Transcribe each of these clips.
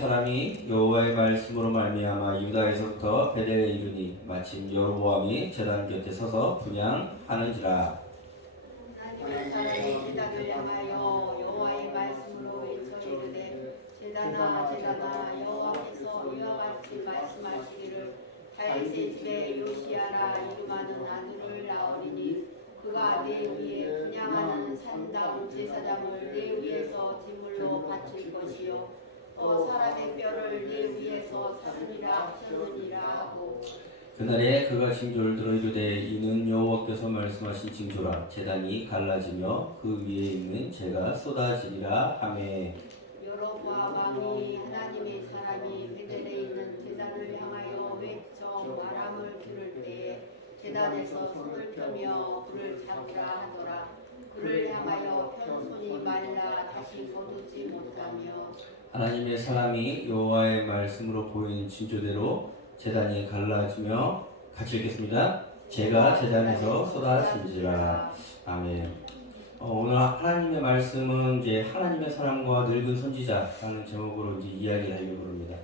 사람이 여호와의 말씀으로 말미암아 유다에서부터 베델에 이르니 마침 여로보암이 제단 곁에 서서 분향하는지라. 하나님의 사람이 제단을 향하여 여호와의 말씀으로 외쳐 이르되 제단아 여호와께서 이와 같이 말씀하시기를 다윗의 집에 요시야라 이름하는 아들을 낳으리니 그가 내 위에 분향하는 산다운 제사장을 내 위에서 제물로 바칠 것이요 또 사람의 뼈를 내 위에서 삼으리라 하셨느니라 하고 그날에 그가 징조를 들어 이르되 이는 여호와께서 말씀하신 징조라. 제단이 갈라지며 그 위에 있는 재가 쏟아지리라 하매 여로보암 왕이 하나님의 사람이 베델에 있는 제단을 향하여 외쳐 바람을 부를 때에 제단에서 손을 펴며 불을 잡으라 하더라. 불을 향하여 편 손이 말라 다시 거두지 못하며 하나님의 사람이 여호와의 말씀으로 보이는 징조대로 제단이 갈라지며 같이 읽겠습니다. 재가 제단에서 쏟아진지라. 아멘. 오늘 하나님의 말씀은 이제 하나님의 사람과 늙은 선지자라는 제목으로 이제 이야기를 하려고 합니다.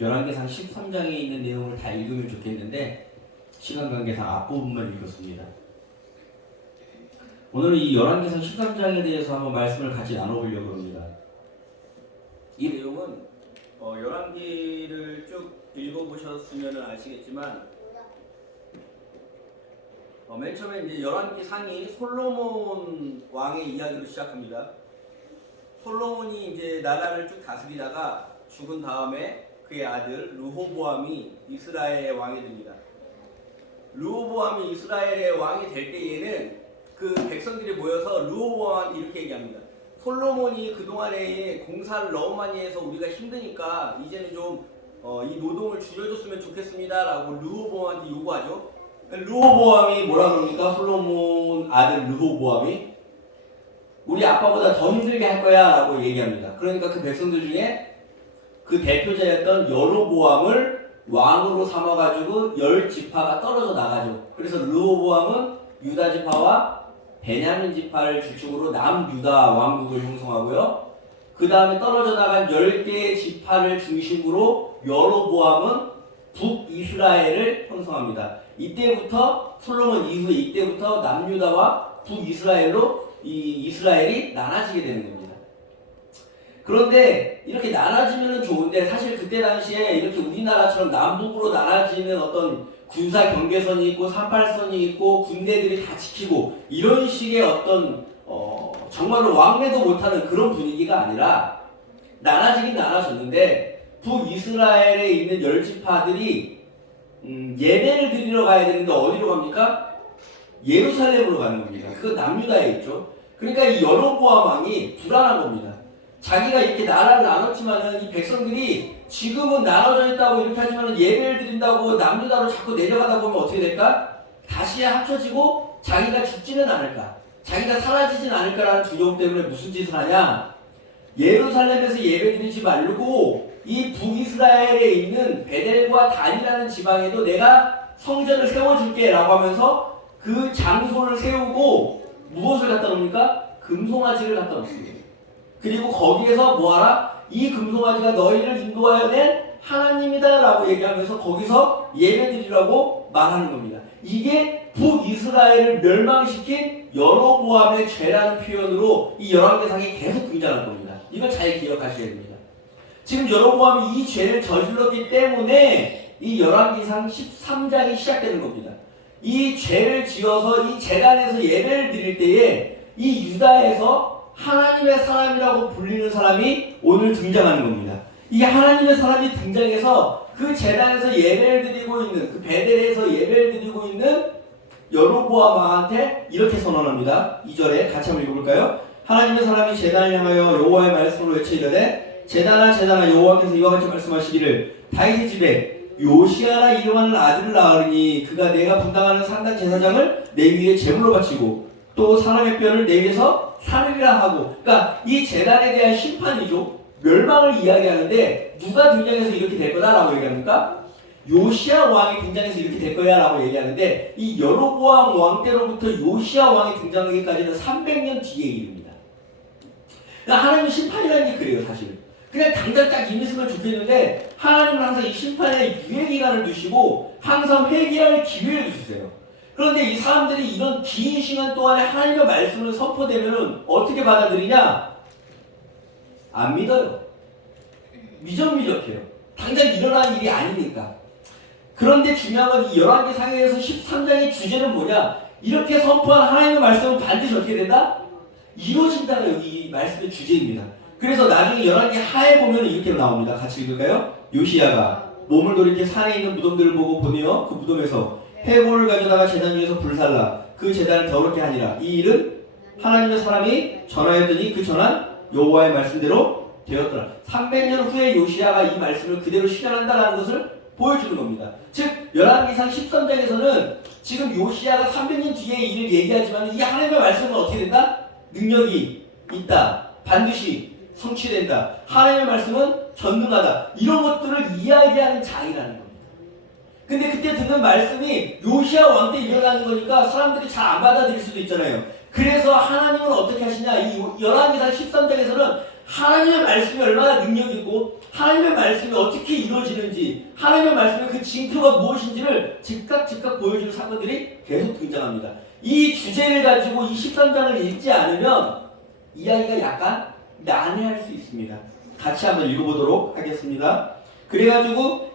열왕기상 13장에 있는 내용을 다 읽으면 좋겠는데 시간 관계상 앞부분만 읽었습니다. 오늘은 이 열왕기상 13장에 대해서 한번 말씀을 같이 나눠보려고 합니다. 이 내용은 열왕기를 쭉 읽어보셨으면 아시겠지만 맨 처음에 이제 열왕기 상이 솔로몬 왕의 이야기로 시작합니다. 솔로몬이 이제 나라를 쭉 다스리다가 죽은 다음에 그의 아들 르호보암이 이스라엘의 왕이 됩니다. 르호보암이 이스라엘의 왕이 될 때에는 그 백성들이 모여서 르호보암한테 이렇게 얘기합니다. 솔로몬이 그동안에 공사를 너무 많이 해서 우리가 힘드니까 이제는 좀 이 노동을 줄여줬으면 좋겠습니다 라고 르호보암한테 요구하죠. 르호보암이 뭐라 그럽니까? 솔로몬 아들 르호보암이 우리 아빠보다 더 힘들게 할 거야 라고 얘기합니다. 그러니까 그 백성들 중에 그 대표자였던 여로보암을 왕으로 삼아가지고 10지파가 떨어져 나가죠. 그래서 르호보암은 유다 지파와 베냐민 지파를 주축으로 남유다 왕국을 형성하고요. 그 다음에 떨어져 나간 10개의 지파를 중심으로 여로보암은 북이스라엘을 형성합니다. 이때부터 솔로몬 이후에 이때부터 남유다와 북이스라엘로 이 이스라엘이 나눠지게 되는 겁니다. 그런데 이렇게 나눠지면 좋은데 사실 그때 당시에 이렇게 우리나라처럼 남북으로 나눠지는 어떤 군사 경계선이 있고 38선이 있고 군대들이 다 지키고 이런 식의 어떤 정말로 왕래도 못하는 그런 분위기가 아니라 나눠지긴 나눠졌는데 북이스라엘에 있는 10지파들이 예배를 드리러 가야 되는데 어디로 갑니까? 예루살렘으로 가는 겁니다. 그거 남유다에 있죠. 그러니까 이 여로보암 왕이 불안한 겁니다. 자기가 이렇게 나라를 나눴지만은 이 백성들이 지금은 나눠져 있다고 이렇게 하지만은 예배를 드린다고 남유다로 자꾸 내려가다 보면 어떻게 될까? 다시 합쳐지고 자기가 죽지는 않을까? 자기가 사라지진 않을까라는 두려움 때문에 무슨 짓을 하냐? 예루살렘에서 예배 드리지 말고 이 북이스라엘에 있는 베델과 단이라는 지방에도 내가 성전을 세워줄게 라고 하면서 그 장소를 세우고 무엇을 갖다 놓습니까? 금송아지를 갖다 놓습니다. 그리고 거기에서 뭐하라? 이 금송아지가 너희를 인도하여 낸 하나님이다 라고 얘기하면서 거기서 예배드리라고 말하는 겁니다. 이게 북이스라엘을 멸망시킨 여로보암의 죄라는 표현으로 이 열왕기상이 계속 등장할 겁니다. 이걸 잘 기억하셔야 됩니다. 지금 여로보암이 이 죄를 저질렀기 때문에 이 열왕기상 13장이 시작되는 겁니다. 이 죄를 지어서 이 제단에서 예배를 드릴 때에 이 유다에서 하나님의 사람이라고 불리는 사람이 오늘 등장하는 겁니다. 이 하나님의 사람이 등장해서 그 제단에서 예배를 드리고 있는 그 베델에서 예배를 드리고 있는 여로보암 왕한테 이렇게 선언합니다. 2절에 같이 한번 읽어볼까요? 하나님의 사람이 제단을 향하여 여호와의 말씀으로 외쳐 이르되 제단아 여호와께서 이와 같이 말씀하시기를 다윗의 집에 요시야라 이름하는 아들을 낳으리니 그가 내가 분당하는 산당 제사장을 내 위에 제물로 바치고 또 사람의 뼈를 내 위에서 살리라 하고, 그러니까 이 제단에 대한 심판이죠. 멸망을 이야기하는데 누가 등장해서 이렇게 될 거다라고 얘기합니까? 요시야 왕이 등장해서 이렇게 될 거야 라고 얘기하는데 이 여로보암 왕 때로부터 요시야 왕이 등장하기까지는 300년 뒤에 일입니다. 그러니까 하나님의 심판이라는 게 그래요. 사실 그냥 당장 딱 임했으면 좋겠는데 하나님은 항상 이 심판의 유예 기간을 두시고 항상 회개할 기회를 주세요. 그런데 이 사람들이 이런 긴 시간 동안에 하나님의 말씀을 선포되면 어떻게 받아들이냐? 안 믿어요. 미적미적해요. 당장 일어난 일이 아니니까. 그런데 중요한 건 이 열왕기상에서 13장의 주제는 뭐냐? 이렇게 선포한 하나님의 말씀은 반드시 어떻게 된다? 이루어진다가 여기 이 말씀의 주제입니다. 그래서 나중에 열왕기 하에 보면 이렇게 나옵니다. 같이 읽을까요? 요시야가 몸을 돌이켜 산에 있는 무덤들을 보고 보내어 그 무덤에서 회고를 가져다가 제단 위에서 불살라 그 제단을 더럽게 하니라. 이 일은 하나님의 사람이 전하였더니 그 전한 여호와의 말씀대로 되었더라. 300년 후에 요시야가 이 말씀을 그대로 실현한다는 것을 보여주는 겁니다. 즉 열왕기상 13장에서는 지금 요시야가 300년 뒤의 일을 얘기하지만 이 하나님의 말씀은 어떻게 된다? 능력이 있다. 반드시 성취된다. 하나님의 말씀은 전능하다. 이런 것들을 이야기하는 장이라는 겁니다. 근데 그때 듣는 말씀이 요시야 왕 때 일어나는 거니까 사람들이 잘 안 받아들일 수도 있잖아요. 그래서 하나님은 어떻게 하시냐? 이 열왕기상 13장에서는 하나님의 말씀이 얼마나 능력이 있고 하나님의 말씀이 어떻게 이루어지는지 하나님의 말씀의 그 징표가 무엇인지를 즉각 보여주는 사건들이 계속 등장합니다. 이 주제를 가지고 이 13장을 읽지 않으면 이야기가 약간 난해할 수 있습니다. 같이 한번 읽어보도록 하겠습니다. 그래가지고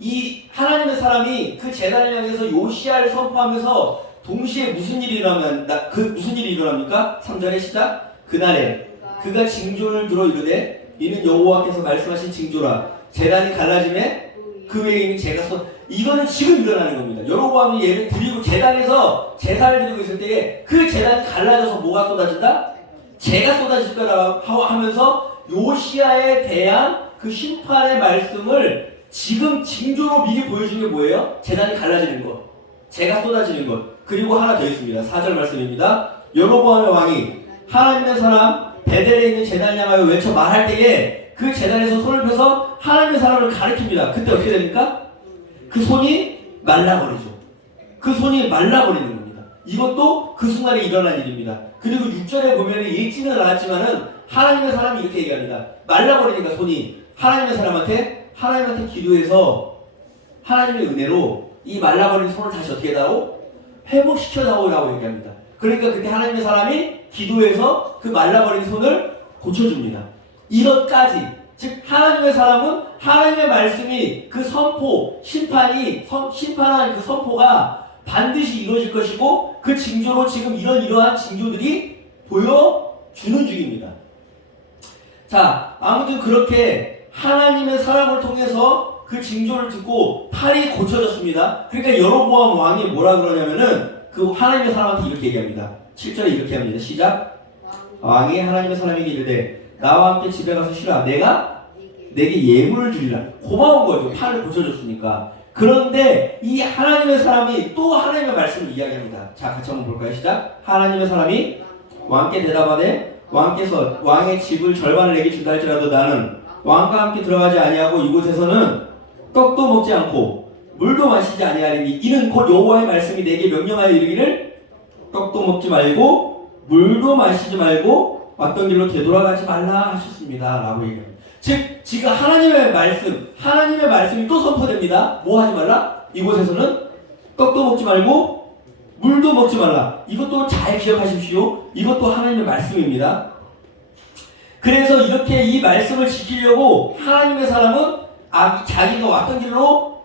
이 하나님의 사람이 그 제단을 향해서 요시야를 선포하면서 동시에 무슨 일이 일어납니까? 3절의 시작. 그날에 그가 징조를 들어 이르되 이는 여호와께서 말씀하신 징조라. 제단이 갈라짐에 그 외에 있는 제가 이거는 지금 일어나는 겁니다. 여로보암이 예를 드리고 제단에서 제사를 드리고 있을 때에 그 제단이 갈라져서 뭐가 쏟아진다? 재가 쏟아질 거라고 하면서 요시야에 대한 그 심판의 말씀을 지금 징조로 미리 보여주는 게 뭐예요? 제단이 갈라지는 것, 재가 쏟아지는 것. 그리고 하나 더 있습니다. 4절 말씀입니다. 여로보암의 왕이 하나님의 사람 베델에 있는 제단을 향하여 외쳐 말할 때에 그 제단에서 손을 펴서 하나님의 사람을 가리킵니다. 그때 어떻게 됩니까? 그 손이 말라버리죠. 그 손이 말라버리는 겁니다. 이것도 그 순간에 일어난 일입니다. 그리고 6절에 보면 읽지는 않았지만은 하나님의 사람이 이렇게 얘기합니다. 말라버리니까 손이 하나님의 사람한테 기도해서 하나님의 은혜로 이 말라버린 손을 다시 어떻게 해다오? 회복시켜다오라고 얘기합니다. 그러니까 그때 하나님의 사람이 기도해서 그 말라버린 손을 고쳐줍니다. 이것까지 즉 하나님의 사람은 하나님의 말씀이 그 선포, 심판한 그 선포가 반드시 이루어질 것이고 그 징조로 지금 이러한 징조들이 보여주는 중입니다. 자, 아무튼 그렇게 하나님의 사람을 통해서 그 징조를 듣고 팔이 고쳐졌습니다. 그러니까 여로보암 왕이 뭐라 그러냐면은 그 하나님의 사람한테 이렇게 얘기합니다. 7절에 이렇게 합니다. 시작. 왕이 하나님의 사람에게 이르되 나와 함께 집에 가서 쉬라. 내가 내게 예물을 주리라. 고마운 거죠. 팔을 고쳐줬으니까. 그런데 이 하나님의 사람이 또 하나님의 말씀을 이야기합니다. 자, 같이 한번 볼까요? 시작. 하나님의 사람이 왕께 대답하되 왕께서 왕의 집을 절반을 내게 준다 할지라도 나는 왕과 함께 들어가지 아니하고 이곳에서는 떡도 먹지 않고 물도 마시지 아니하리니 이는 곧 여호와의 말씀이 내게 명령하여 이르기를 떡도 먹지 말고 물도 마시지 말고 왔던 길로 되돌아가지 말라 하셨습니다. 라고 얘기합니다. 즉 지금 하나님의 말씀이 또 선포됩니다. 뭐 하지 말라? 이곳에서는 떡도 먹지 말고 물도 먹지 말라. 이것도 잘 기억하십시오. 이것도 하나님의 말씀입니다. 그래서 이렇게 이 말씀을 지키려고 하나님의 사람은 자기가 왔던 길로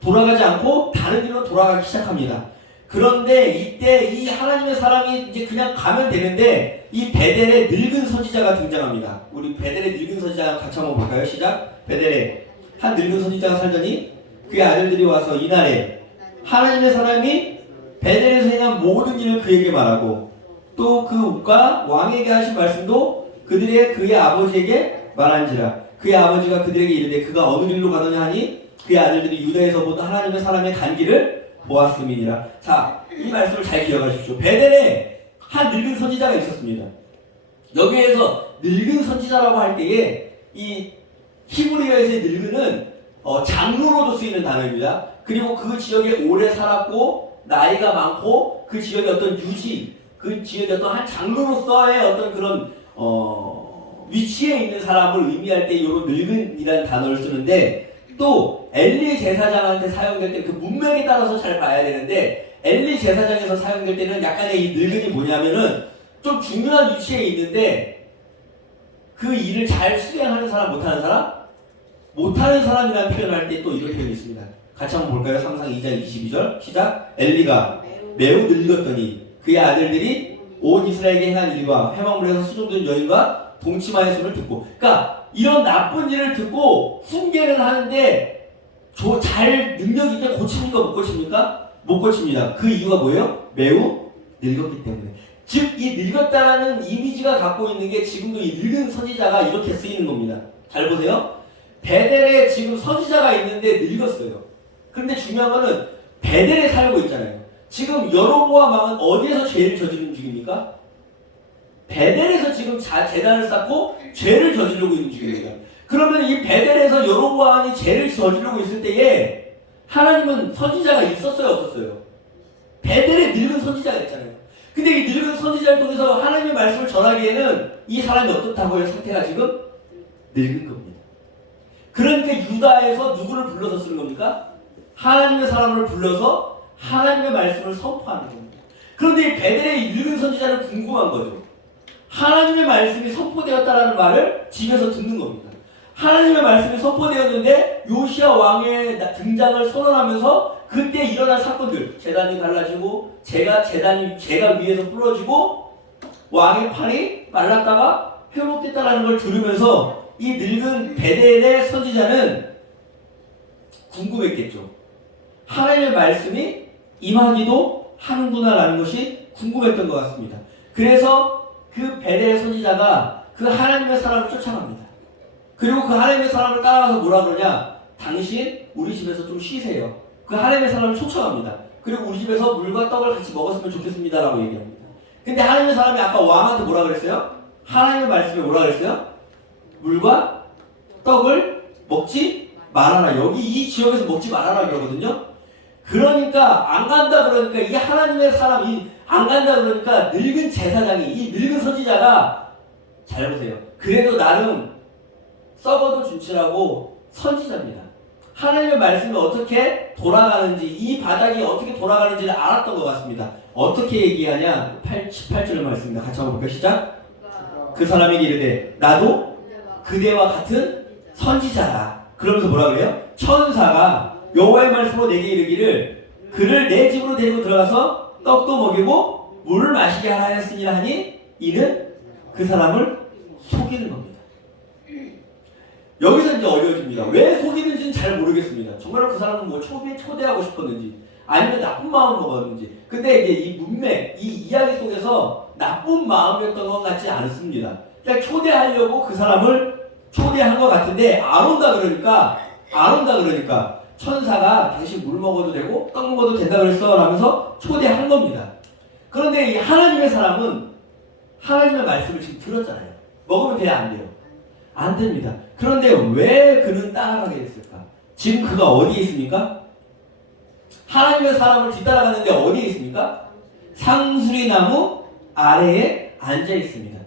돌아가지 않고 다른 길로 돌아가기 시작합니다. 그런데 이때 이 하나님의 사람이 이제 그냥 가면 되는데 이 베델의 늙은 선지자가 등장합니다. 우리 베델의 늙은 선지자 같이 한번 볼까요? 시작. 베델에 한 늙은 선지자가 살더니 그의 아들들이 와서 이날에 하나님의 사람이 베델에서 행한 모든 일을 그에게 말하고 또 그가 왕에게 하신 말씀도 그의 아버지에게 말한지라. 그의 아버지가 그들에게 이르되 그가 어느 길로 가느냐 하니 그의 아들들이 유다에서 본 하나님의 사람의 간 길을 보았음이니라. 자, 이 말씀을 잘 기억하십시오. 베델에 한 늙은 선지자가 있었습니다. 여기에서 늙은 선지자라고 할 때에 이 히브리어에서의 늙은은 장로로도 쓰이는 단어입니다. 그리고 그 지역에 오래 살았고 나이가 많고 그 지역의 어떤 유지, 그 지역의 어떤 한 장로로서의 어떤 그런 위치에 있는 사람을 의미할 때 이런 늙은이라는 단어를 쓰는데, 또 엘리 제사장한테 사용될 때 그 문맥에 따라서 잘 봐야 되는데, 엘리 제사장에서 사용될 때는 약간의 이 늙은이 뭐냐면은 좀 중요한 위치에 있는데 그 일을 잘 수행하는 사람, 못하는 사람? 못하는 사람이라는 표현을 할 때 또 이런 표현이 있습니다. 같이 한번 볼까요? 3상 2장 22절 시작. 엘리가 매우 늙었더니 그의 아들들이 온 이스라엘에게 행한 일과 회막물에서 수종된 여인과 동치마의 손을 듣고, 그러니까 이런 나쁜 일을 듣고 훈계를 하는데 잘 능력 있게 고칩니까? 못 고칩니까? 못 고칩니다. 그 이유가 뭐예요? 매우 늙었기 때문에. 즉 이 늙었다라는 이미지가 갖고 있는 게 지금도 이 늙은 선지자가 이렇게 쓰이는 겁니다. 잘 보세요. 베델에 지금 선지자가 있는데 늙었어요. 그런데 중요한 거는 베델에 살고 있잖아요. 지금 여로보암 왕은 어디에서 죄를 저지르는 중입니까? 베델에서 지금 제단을 쌓고 죄를 저지르고 있는 중입니다. 그러면 이 베델에서 여로보암이 죄를 저지르고 있을 때에 하나님은 선지자가 있었어요, 없었어요? 베델에 늙은 선지자가 있잖아요. 근데 이 늙은 선지자를 통해서 하나님의 말씀을 전하기에는 이 사람이 어떻다고요? 상태가 지금 늙은 겁니다. 그러니까 유다에서 누구를 불러서 쓰는 겁니까? 하나님의 사람을 불러서 하나님의 말씀을 선포하는 겁니다. 그런데 이 베델의 이 늙은 선지자는 궁금한 거죠. 하나님의 말씀이 선포되었다라는 말을 집에서 듣는 겁니다. 하나님의 말씀이 선포되었는데 요시야 왕의 등장을 선언하면서 그때 일어난 사건들, 제단이 갈라지고 제가 위에서 부러지고 왕의 팔이 말랐다가 회복됐다라는 걸 들으면서 이 늙은 베델의 선지자는 궁금했겠죠. 하나님의 말씀이 임하기도 하는구나라는 것이 궁금했던 것 같습니다. 그래서 그 베델의 선지자가 그 하나님의 사람을 쫓아갑니다. 그리고 그 하나님의 사람을 따라가서 뭐라 그러냐? 당신 우리 집에서 좀 쉬세요. 그 하나님의 사람을 쫓아갑니다. 그리고 우리 집에서 물과 떡을 같이 먹었으면 좋겠습니다라고 얘기합니다. 근데 하나님의 사람이 아까 왕한테 뭐라 그랬어요? 하나님의 말씀에 뭐라 그랬어요? 물과 떡을 먹지 말아라. 여기 이 지역에서 먹지 말아라 그러거든요. 그러니까 안 간다 그러니까 이 하나님의 사람이 안 간다 그러니까 늙은 제사장이, 이 늙은 선지자가, 잘 보세요. 그래도 나름 썩어도 준치라고 선지자입니다. 하나님의 말씀이 어떻게 돌아가는지, 이 바닥이 어떻게 돌아가는지를 알았던 것 같습니다. 어떻게 얘기하냐? 18절의 말씀입니다. 같이 한번 볼까요? 시작. 그 사람에게 이르되 나도 그대와 같은 선지자라. 그러면서 뭐라 그래요? 천사가 여호와의 말씀으로 내게 이르기를 그를 내 집으로 데리고 들어가서 떡도 먹이고 물을 마시게 하라 했으니라 하니 이는 그 사람을 속이는 겁니다. 여기서 이제 어려워집니다. 왜 속이는지는 잘 모르겠습니다. 정말로 그 사람은 뭐 초대하고 싶었는지 아니면 나쁜 마음을 먹었는지. 근데 이제 이 문맥, 이 이야기 속에서 나쁜 마음이었던 것 같지 않습니다. 그러니까 초대하려고 그 사람을 초대한 것 같은데 안 온다 그러니까 천사가 당신 물 먹어도 되고 떡 먹어도 된다 그랬어 라면서 초대한 겁니다. 그런데 이 하나님의 사람은 하나님의 말씀을 지금 들었잖아요. 먹으면 돼야 안 돼요? 안 됩니다. 그런데 왜 그는 따라가게 됐을까? 지금 그가 어디에 있습니까? 하나님의 사람을 뒤따라가는데 어디에 있습니까? 상수리 나무 아래에 앉아 있습니다.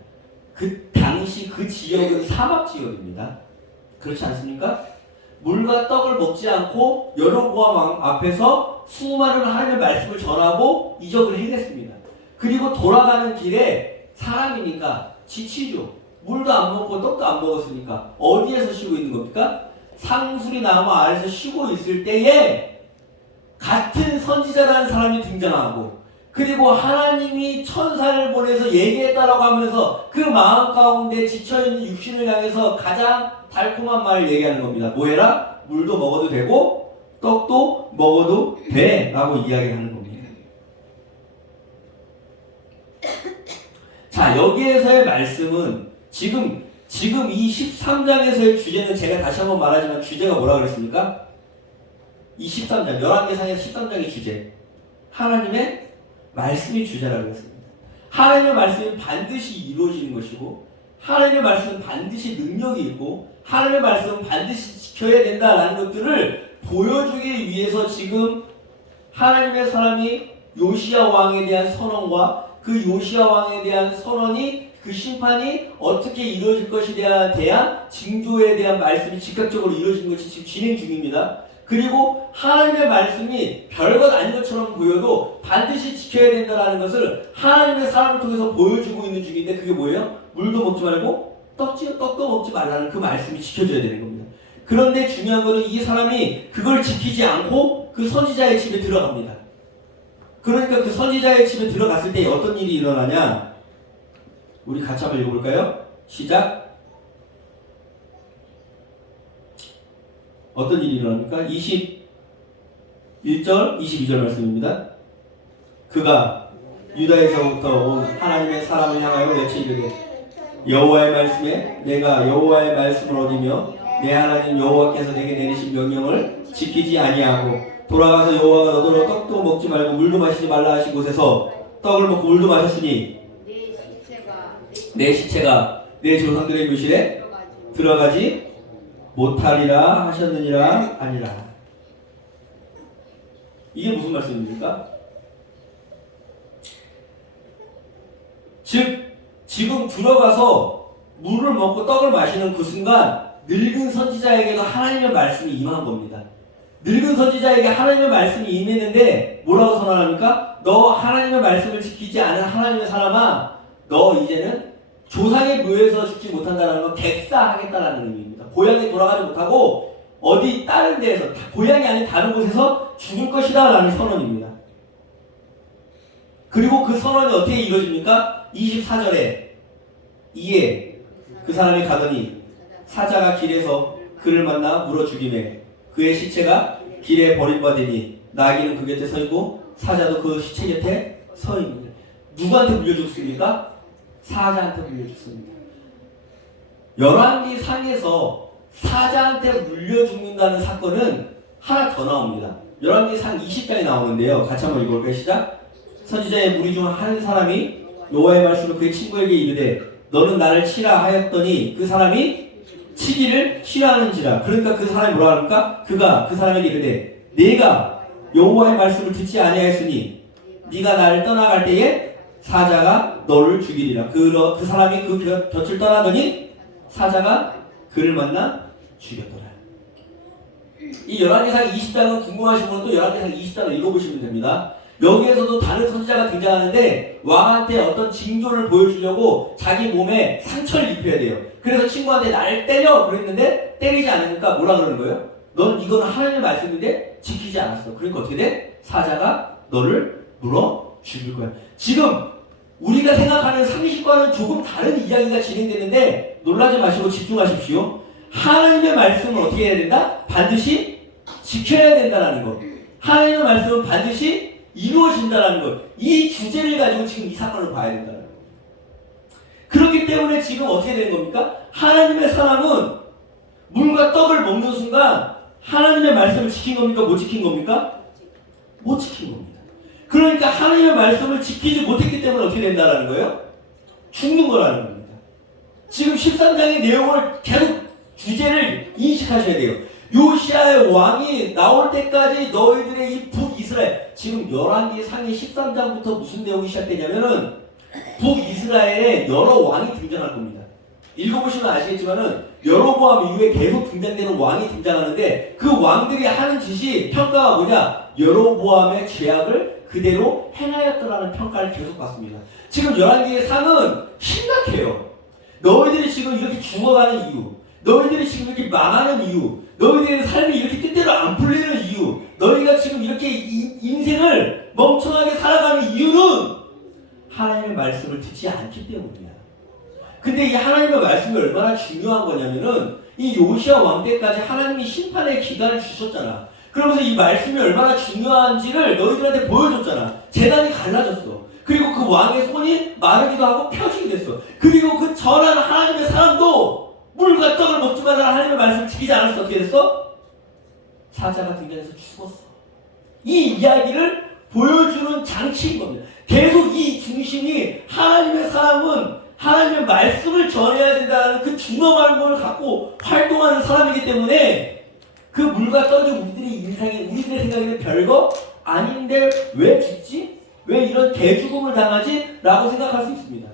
그 당시 그 지역은 사막 지역입니다. 그렇지 않습니까? 물과 떡을 먹지 않고 여로보암 왕 앞에서 수많은 하나님의 말씀을 전하고 이적을 해냈습니다. 그리고 돌아가는 길에 사람이니까 지치죠. 물도 안 먹고 떡도 안 먹었으니까 어디에서 쉬고 있는 겁니까? 상수리 나무 아래에서 쉬고 있을 때에 같은 선지자라는 사람이 등장하고, 그리고 하나님이 천사를 보내서 얘기했다라고 하면서 그 마음 가운데 지쳐있는 육신을 향해서 가장 달콤한 말을 얘기하는 겁니다. 뭐해라? 물도 먹어도 되고 떡도 먹어도 돼 라고 이야기하는 겁니다. 자, 여기에서의 말씀은 지금 이 13장에서의 주제는 제가 다시 한번 말하지만 주제가 뭐라 그랬습니까? 이 13장, 열왕기상의 13장의 주제, 하나님의 말씀이 주제라고 했습니다. 하나님의 말씀은 반드시 이루어지는 것이고, 하나님의 말씀은 반드시 능력이 있고, 하나님의 말씀은 반드시 지켜야 된다라는 것들을 보여주기 위해서 지금 하나님의 사람이 요시야 왕에 대한 선언과 그 요시야 왕에 대한 선언이 그 심판이 어떻게 이루어질 것에 대한 징조에 대한 말씀이 즉각적으로 이루어진 것이 지금 진행 중입니다. 그리고 하나님의 말씀이 별것 아닌 것처럼 보여도 반드시 지켜야 된다는 것을 하나님의 사람을 통해서 보여주고 있는 중인데 그게 뭐예요? 물도 먹지 말고 떡도 먹지 말라는 그 말씀이 지켜져야 되는 겁니다. 그런데 중요한 것은 이 사람이 그걸 지키지 않고 그 선지자의 집에 들어갑니다. 그러니까 그 선지자의 집에 들어갔을 때 어떤 일이 일어나냐? 우리 같이 한번 읽어볼까요? 시작. 어떤 일이 일어납니까? 21절, 22절 말씀입니다. 그가 유다에서부터 온 하나님의 사람을 향하여 외쳐 이르되 여호와의 말씀에 내가 여호와의 말씀을 어기며 내 하나님 여호와께서 내게 내리신 명령을 지키지 아니하고 돌아가서 여호와가 너더러 떡도 먹지 말고 물도 마시지 말라 하신 곳에서 떡을 먹고 물도 마셨으니 내 시체가 내 조상들의 묘실에 들어가지 못하리라 하셨느니라 아니라. 이게 무슨 말씀입니까? 즉 지금 들어가서 물을 먹고 떡을 마시는 그 순간 늙은 선지자에게도 하나님의 말씀이 임한 겁니다. 늙은 선지자에게 하나님의 말씀이 임했는데 뭐라고 선언합니까? 너 하나님의 말씀을 지키지 않은 하나님의 사람아, 너 이제는 조상의 묘에서 죽지 못한다는 건 객사하겠다라는 의미입니다. 고향에 돌아가지 못하고 어디 다른 데에서, 고향이 아닌 다른 곳에서 죽을 것이다 라는 선언입니다. 그리고 그 선언이 어떻게 이루어집니까? 24절에 이에 그 사람이 가더니 사자가 길에서 그를 만나 물어 죽이매 그의 시체가 길에 버림받으니 나귀는 그 곁에 서 있고 사자도 그 시체 곁에 서 있는. 누구한테 물려 죽습니까? 사자한테 물려 죽습니다. 열왕기 상에서 사자한테 물려 죽는다는 사건은 하나 더 나옵니다. 열왕기 상 20장에 나오는데요. 같이 한번 읽어볼까요? 시작. 선지자의 무리 중 한 사람이 여호와의 말씀을 그의 친구에게 이르되 너는 나를 치라 하였더니 그 사람이 치기를 싫어하는지라. 그러니까 그 사람이 뭐라 합니까? 그가 그 사람에게 이르되 내가 여호와의 말씀을 듣지 아니하였으니 네가 나를 떠나갈 때에 사자가 너를 죽이리라. 그 사람이 그 곁을 떠나더니 사자가 그를 만나 죽였더라. 이 열왕기상 20장은 궁금하신 분은 또 열왕기상 20장을 읽어보시면 됩니다. 여기에서도 다른 선지자가 등장하는데 왕한테 어떤 징조를 보여주려고 자기 몸에 상처를 입혀야 돼요. 그래서 친구한테 날 때려 그랬는데 때리지 않으니까 뭐라 그러는 거예요? 넌 이건 하나님의 말씀인데 지키지 않았어. 그러니까 어떻게 돼? 사자가 너를 물어 죽일 거야. 지금 우리가 생각하는 상식과는 조금 다른 이야기가 진행되는데 놀라지 마시고 집중하십시오. 하나님의 말씀은 어떻게 해야 된다? 반드시 지켜야 된다는 것. 하나님의 말씀은 반드시 이루어진다는 것. 이 주제를 가지고 지금 이 사건을 봐야 된다는 것. 그렇기 때문에 지금 어떻게 되는 겁니까? 하나님의 사람은 물과 떡을 먹는 순간 하나님의 말씀을 지킨 겁니까? 못 지킨 겁니까? 못 지킨 겁니다. 그러니까 하나님의 말씀을 지키지 못했기 때문에 어떻게 된다는 거예요? 죽는 거라는 겁니다. 지금 13장의 내용을 계속 주제를 인식하셔야 돼요. 요시아의 왕이 나올 때까지 너희들의 이 북이스라엘, 지금 열왕기 상의 13장부터 무슨 내용이 시작되냐면은 북이스라엘에 여러 왕이 등장할 겁니다. 읽어보시면 아시겠지만은 여로보암 이후에 계속 등장되는 왕이 등장하는데 그 왕들이 하는 짓이 평가가 뭐냐? 여로보암의 죄악을 그대로 행하였더라는 평가를 계속 받습니다. 지금 열왕기의 상은 심각해요. 너희들이 지금 이렇게 죽어가는 이유, 너희들이 지금 이렇게 망하는 이유, 너희들의 삶이 이렇게 뜻대로 안 풀리는 이유, 너희가 지금 이렇게 인생을 멍청하게 살아가는 이유는 하나님의 말씀을 듣지 않기 때문이야. 근데 이 하나님의 말씀이 얼마나 중요한 거냐면은 이 요시아 왕 때까지 하나님이 심판의 기간을 주셨잖아. 그러면서 이 말씀이 얼마나 중요한지를 너희들한테 보여줬잖아. 재단이 갈라졌어. 그리고 그 왕의 손이 마르기도 하고 펴지기도 했어. 그리고 그 전한 하나님의 사람도 물과 떡을 먹지 말라 하나님의 말씀을 지키지 않았어. 어떻게 됐어? 사자가 등장해서 죽었어. 이 이야기를 보여주는 장치인 겁니다. 계속 이 중심이 하나님의 사람은 하나님의 말씀을 전해야 된다는 그 중요한 걸 갖고 활동하는 사람이기 때문에 그 물과 떡이 우리들의 생각에는 별거 아닌데 왜 죽지? 왜 이런 대죽음을 당하지? 라고 생각할 수 있습니다.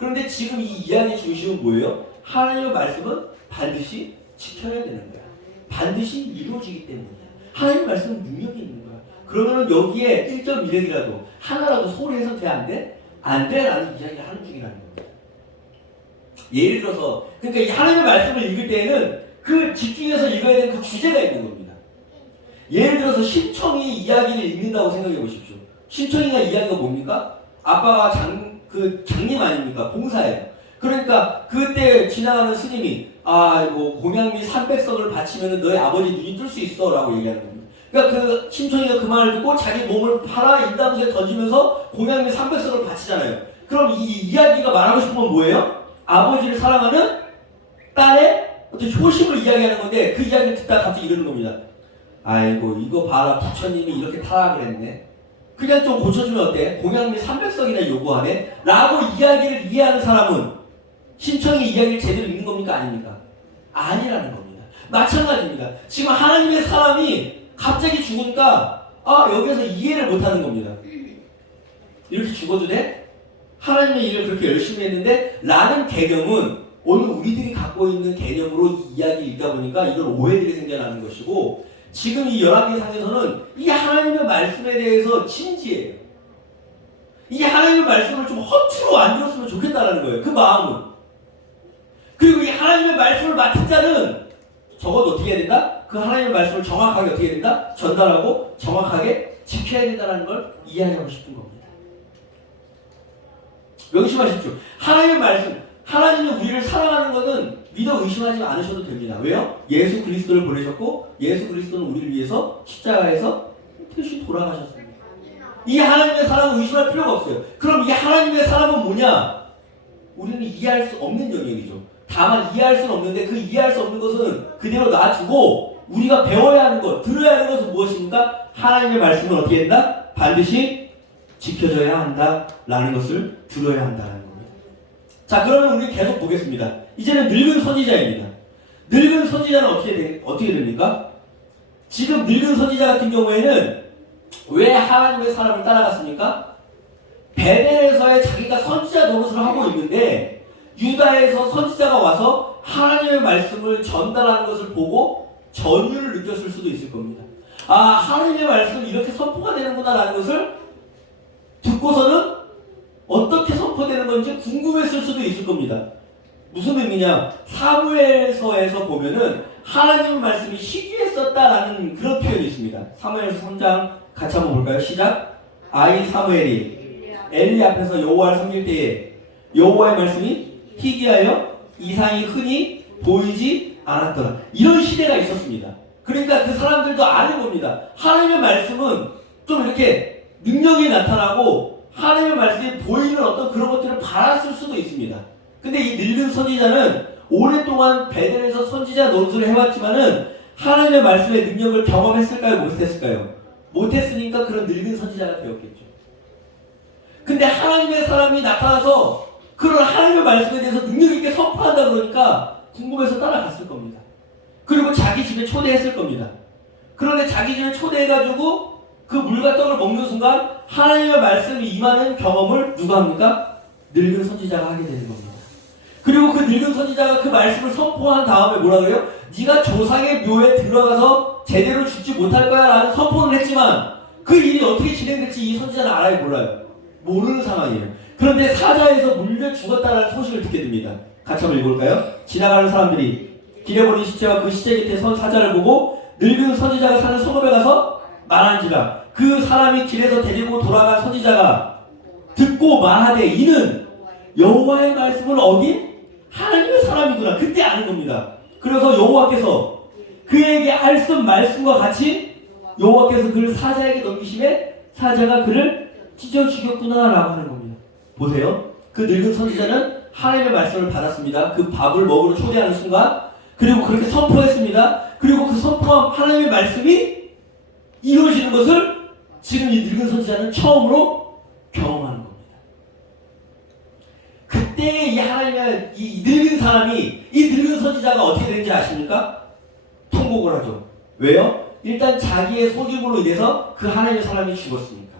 그런데 지금 이 이야기의 중심은 뭐예요? 하나님의 말씀은 반드시 지켜야 되는 거야. 반드시 이루어지기 때문이야. 하나님의 말씀은 능력이 있는 거야. 그러면은 여기에 1.1핵이라도 하나라도 소홀히 해서 돼? 안 돼? 안 돼? 라는 이야기를 하는 중이라는 겁니다. 예를 들어서 그러니까 이 하나님의 말씀을 읽을 때에는 그 집중해서 읽어야 되는 그 주제가 있는 겁니다. 예를 들어서 신청이 이야기를 읽는다고 생각해 보십시오. 신청이가 이야기가 뭡니까? 아빠가 장님 아닙니까? 봉사예요. 그러니까 그때 지나가는 스님이 뭐 공양미 300석을 바치면 너희 아버지 눈이 뜰 수 있어 라고 얘기하는 겁니다. 그러니까 그 신청이가 그 말을 듣고 자기 몸을 팔아 인담수에 던지면서 공양미 300석을 바치잖아요. 그럼 이 이야기가 말하고 싶은 건 뭐예요? 아버지를 사랑하는 딸의 어떤 효심을 이야기하는 건데 그 이야기를 듣다가 갑자기 이러는 겁니다. 아이고 이거 봐라 부처님이 이렇게 타락을 했네. 그냥 좀 고쳐주면 어때? 공양미 300석이나 요구하네? 라고 이야기를 이해하는 사람은 신청의 이야기를 제대로 읽는 겁니까? 아닙니까? 아니라는 겁니다. 마찬가지입니다. 지금 하나님의 사람이 갑자기 죽으니까 여기서 이해를 못하는 겁니다. 이렇게 죽어도 돼? 하나님의 일을 그렇게 열심히 했는데 라는 개념은 오늘 우리들이 갖고 있는 개념으로 이 이야기를 읽다 보니까 이런 오해들이 생겨나는 것이고 지금 이 열왕기상에서는 이 하나님의 말씀에 대해서 진지해요. 이 하나님의 말씀을 좀 허투루 안 들었으면 좋겠다라는 거예요. 그 마음은. 그리고 이 하나님의 말씀을 맡은 자는 적어도 어떻게 해야 된다? 그 하나님의 말씀을 정확하게 어떻게 해야 된다? 전달하고 정확하게 지켜야 된다는 걸 이해하고 싶은 겁니다. 명심하십시오. 하나님의 말씀, 하나님이 우리를 사랑하는 것은 믿어 의심하지 않으셔도 됩니다. 왜요? 예수 그리스도를 보내셨고 예수 그리스도는 우리를 위해서 십자가에서 대신 돌아가셨습니다. 이 하나님의 사랑은 의심할 필요가 없어요. 그럼 이 하나님의 사랑은 뭐냐? 우리는 이해할 수 없는 영역이죠. 다만 이해할 수는 없는데 그 이해할 수 없는 것은 그대로 놔두고 우리가 배워야 하는 것, 들어야 하는 것은 무엇입니까? 하나님의 말씀은 어떻게 된다? 반드시 지켜져야 한다라는 것을 들어야 한다는 겁니다. 자, 그러면 우리 계속 보겠습니다. 이제는 늙은 선지자입니다. 늙은 선지자는 어떻게 됩니까? 지금 늙은 선지자 같은 경우에는 왜 하나님의 사람을 따라갔습니까? 베델에서의 자기가 선지자 노릇을 하고 있는데 유다에서 선지자가 와서 하나님의 말씀을 전달하는 것을 보고 전율을 느꼈을 수도 있을 겁니다. 하나님의 말씀이 이렇게 선포가 되는구나라는 것을 듣고서는 어떻게 선포되는 건지 궁금했을 수도 있을 겁니다. 무슨 의미냐? 사무엘서에서 보면은 하나님의 말씀이 희귀했었다라는 그런 표현이 있습니다. 사무엘서 3장 같이 한번 볼까요? 시작. 아이 사무엘이 엘리 앞에서 여호와를 섬길 때에 여호와의 말씀이 희귀하여 이상이 흔히 보이지 않았더라. 이런 시대가 있었습니다. 그러니까 그 사람들도 아는 겁니다. 하나님의 말씀은 좀 이렇게 능력이 나타나고 하나님의 말씀이 보이는 어떤 그런 것들을 바랐을 수도 있습니다. 근데 이 늙은 선지자는 오랫동안 베델에서 선지자 노릇을 해왔지만은 하나님의 말씀의 능력을 경험했을까요? 못했을까요? 못했으니까 그런 늙은 선지자가 되었겠죠. 근데 하나님의 사람이 나타나서 그런 하나님의 말씀에 대해서 능력 있게 선포한다 그러니까 궁금해서 따라갔을 겁니다. 그리고 자기 집에 초대했을 겁니다. 그런데 자기 집에 초대해가지고 그 물과 떡을 먹는 순간 하나님의 말씀이 임하는 경험을 누가 합니까? 늙은 선지자가 하게 되는 겁니다. 그리고 그 늙은 선지자가 그 말씀을 선포한 다음에 뭐라 그래요? 네가 조상의 묘에 들어가서 제대로 죽지 못할 거야 라는 선포는 했지만 그 일이 어떻게 진행될지 이 선지자는 알아요? 몰라요? 모르는 상황이에요. 그런데 사자에서 물려 죽었다는 소식을 듣게 됩니다. 같이 한번 읽어볼까요? 지나가는 사람들이 길에 버린 시체와 그 시체 곁에 선 사자를 보고 늙은 선지자가 사는 성읍에 가서 말한지라. 그 사람이 길에서 데리고 돌아간 선지자가 듣고 말하되 이는 여호와의 말씀을 어긴 하나님의 사람이구나. 그때 아는 겁니다. 그래서 여호와께서 그에게 알쓴 말씀과 같이 여호와께서 그를 사자에게 넘기심에 사자가 그를 찢어 죽였구나 라고 하는 겁니다. 보세요. 그 늙은 선지자는 하나님의 말씀을 받았습니다. 그 밥을 먹으러 초대하는 순간 그리고 그렇게 선포했습니다. 그리고 그 선포한 하나님의 말씀이 이루어지는 것을 지금 이 늙은 선지자는 처음으로 경험하는 겁니다. 그때 이 하나님의 이 늙은 사람이 이 늙은 선지자가 어떻게 되는지 아십니까? 통곡을 하죠. 왜요? 일단 자기의 속임으로 인해서 그 하나님의 사람이 죽었으니까.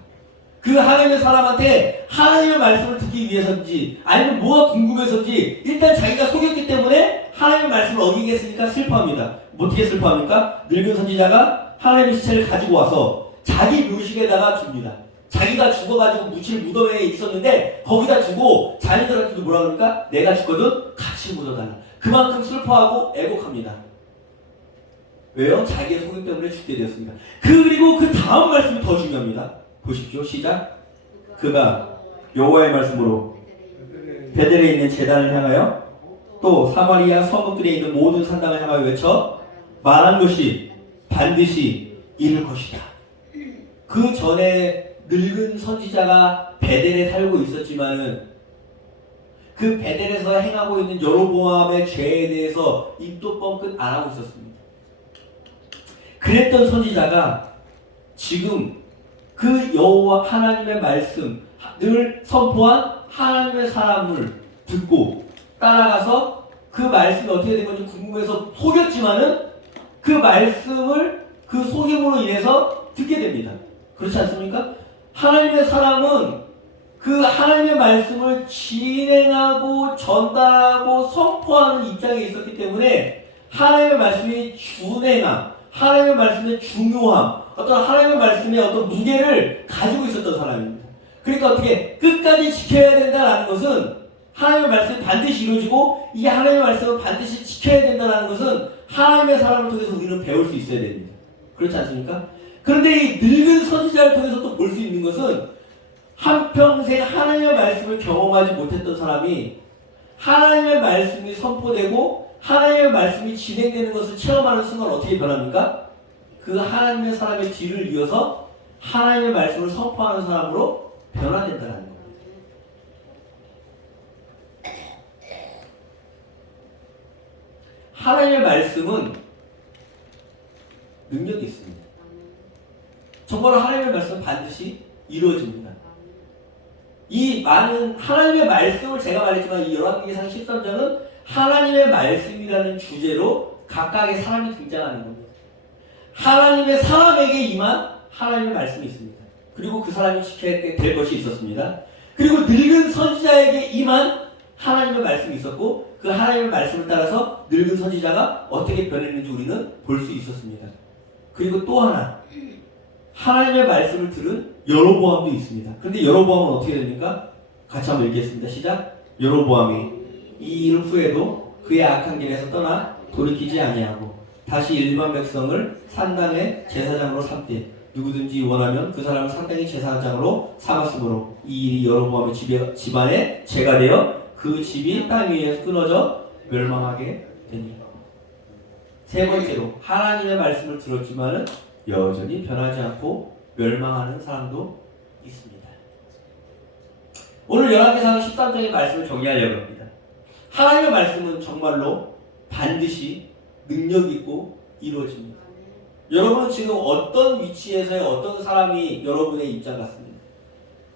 그 하나님의 사람한테 하나님의 말씀을 듣기 위해서인지 아니면 뭐가 궁금해서인지 일단 자기가 속였기 때문에 하나님의 말씀을 어기겠으니까 슬퍼합니다. 어떻게 슬퍼합니까? 늙은 선지자가 하나님의 시체를 가지고 와서 자기 묘식에다가 둡니다. 자기가 죽어가지고 묻힐 무덤에 있었는데 거기다 두고 자녀들한테도 뭐라 그럽니까? 내가 죽거든 같이 묻어달라. 그만큼 슬퍼하고 애곡합니다. 왜요? 자기의 소금 때문에 죽게 되었습니다. 그리고 그 다음 말씀이 더 중요합니다. 보십시오. 시작. 그가 여호와의 말씀으로 베델에 있는 제단을 향하여 또 사마리아 성읍들에 있는 모든 산당을 향하여 외쳐 말한 것이 반드시 이룰 것이다. 그 전에 늙은 선지자가 베델에 살고 있었지만은 그 베델에서 행하고 있는 여로보암의 죄에 대해서 입도 뻥끗 안 하고 있었습니다. 그랬던 선지자가 지금 그 여호와 하나님의 말씀을 선포한 하나님의 사람을 듣고 따라가서 그 말씀이 어떻게 된 건지 궁금해서 속였지만은 그 말씀을 그 속임으로 인해서 듣게 됩니다. 그렇지 않습니까? 하나님의 사람은 그 하나님의 말씀을 진행하고 전달하고 선포하는 입장에 있었기 때문에 하나님의 말씀이 준행함, 하나님의 말씀의 중요함, 어떤 하나님의 말씀의 어떤 무게를 가지고 있었던 사람입니다. 그러니까 어떻게 끝까지 지켜야 된다는 것은 하나님의 말씀이 반드시 이루어지고 이 하나님의 말씀을 반드시 지켜야 된다는 것은 하나님의 사람을 통해서 우리는 배울 수 있어야 됩니다. 그렇지 않습니까? 그런데 이 늙은 선지자를 통해서 또 볼 수 있는 것은 한평생 하나님의 말씀을 경험하지 못했던 사람이 하나님의 말씀이 선포되고 하나님의 말씀이 진행되는 것을 체험하는 순간 어떻게 변합니까? 그 하나님의 사람의 뒤를 이어서 하나님의 말씀을 선포하는 사람으로 변화된다는 겁니다. 하나님의 말씀은 능력이 있습니다. 정말로 하나님의 말씀은 반드시 이루어집니다. 이 많은 하나님의 말씀을 제가 말했지만 이 열왕기상 13장은 하나님의 말씀이라는 주제로 각각의 사람이 등장하는 겁니다. 하나님의 사람에게 임한 하나님의 말씀이 있습니다. 그리고 그 사람이 지켜야 될 것이 있었습니다. 그리고 늙은 선지자에게 임한 하나님의 말씀이 있었고 그 하나님의 말씀을 따라서 늙은 선지자가 어떻게 변했는지 우리는 볼 수 있었습니다. 그리고 또 하나 하나님의 말씀을 들은 여로보암도 있습니다. 그런데 여로보암은 어떻게 됩니까? 같이 한번 읽겠습니다. 시작. 여로보암이 이 일 후에도 그의 악한 길에서 떠나 돌이키지 아니하고 다시 일반 백성을 산당의 제사장으로 삼되 누구든지 원하면 그 사람을 산당의 제사장으로 삼았으므로 이 일이 여로보암의 집안에 죄가 되어 그 집이 땅 위에서 끊어져 멸망하게 되니. 세 번째로 하나님의 말씀을 들었지만은 여전히 변하지 않고 멸망하는 사람도 있습니다. 오늘 열왕기상 13장의 말씀을 정리하려고 합니다. 하나님의 말씀은 정말로 반드시 능력 있고 이루어집니다. 여러분은 지금 어떤 위치에서의 어떤 사람이 여러분의 입장 같습니다.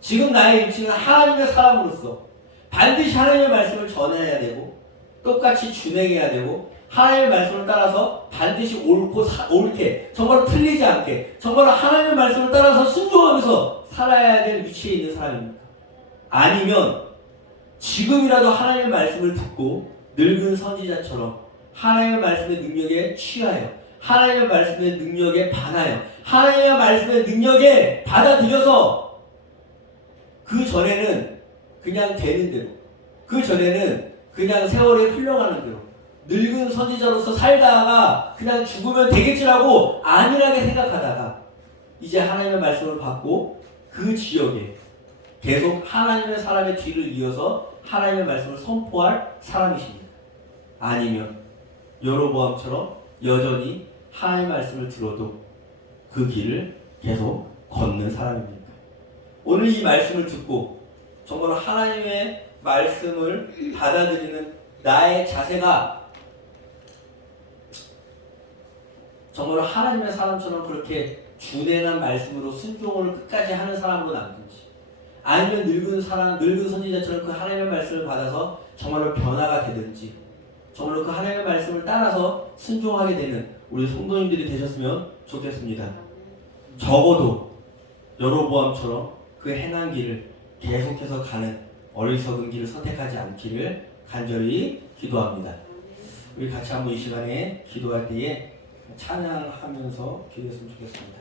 지금 나의 위치는 하나님의 사람으로서 반드시 하나님의 말씀을 전해야 되고 똑같이 준행해야 되고 하나님의 말씀을 따라서 반드시 옳게 정말로 틀리지 않게 정말로 하나님의 말씀을 따라서 순종하면서 살아야 될 위치에 있는 사람입니까? 아니면 지금이라도 하나님의 말씀을 듣고 늙은 선지자처럼 하나님의 말씀의 능력에 취하여 하나님의 말씀의 능력에 반하여 하나님의 말씀의 능력에 받아들여서 그 전에는 그냥 되는 대로 그 전에는 그냥 세월이 흘러가는 대로 늙은 선지자로서 살다가 그냥 죽으면 되겠지라고 안일하게 생각하다가 이제 하나님의 말씀을 받고 그 지역에 계속 하나님의 사람의 뒤를 이어서 하나님의 말씀을 선포할 사람이십니다. 아니면 여로보암처럼 여전히 하나님의 말씀을 들어도 그 길을 계속 걷는 사람입니까? 오늘 이 말씀을 듣고 정말 하나님의 말씀을 받아들이는 나의 자세가 정말 하나님의 사람처럼 그렇게 준행한 말씀으로 순종을 끝까지 하는 사람으로 남든지 아니면 늙은 선지자처럼 그 하나님의 말씀을 받아서 정말로 변화가 되든지 정말로 그 하나님의 말씀을 따라서 순종하게 되는 우리 성도님들이 되셨으면 좋겠습니다. 적어도 여로보암처럼 그 행한 길을 계속해서 가는 어리석은 길을 선택하지 않기를 간절히 기도합니다. 우리 같이 한번 이 시간에 기도할 때에 찬양하면서 기도했으면 좋겠습니다.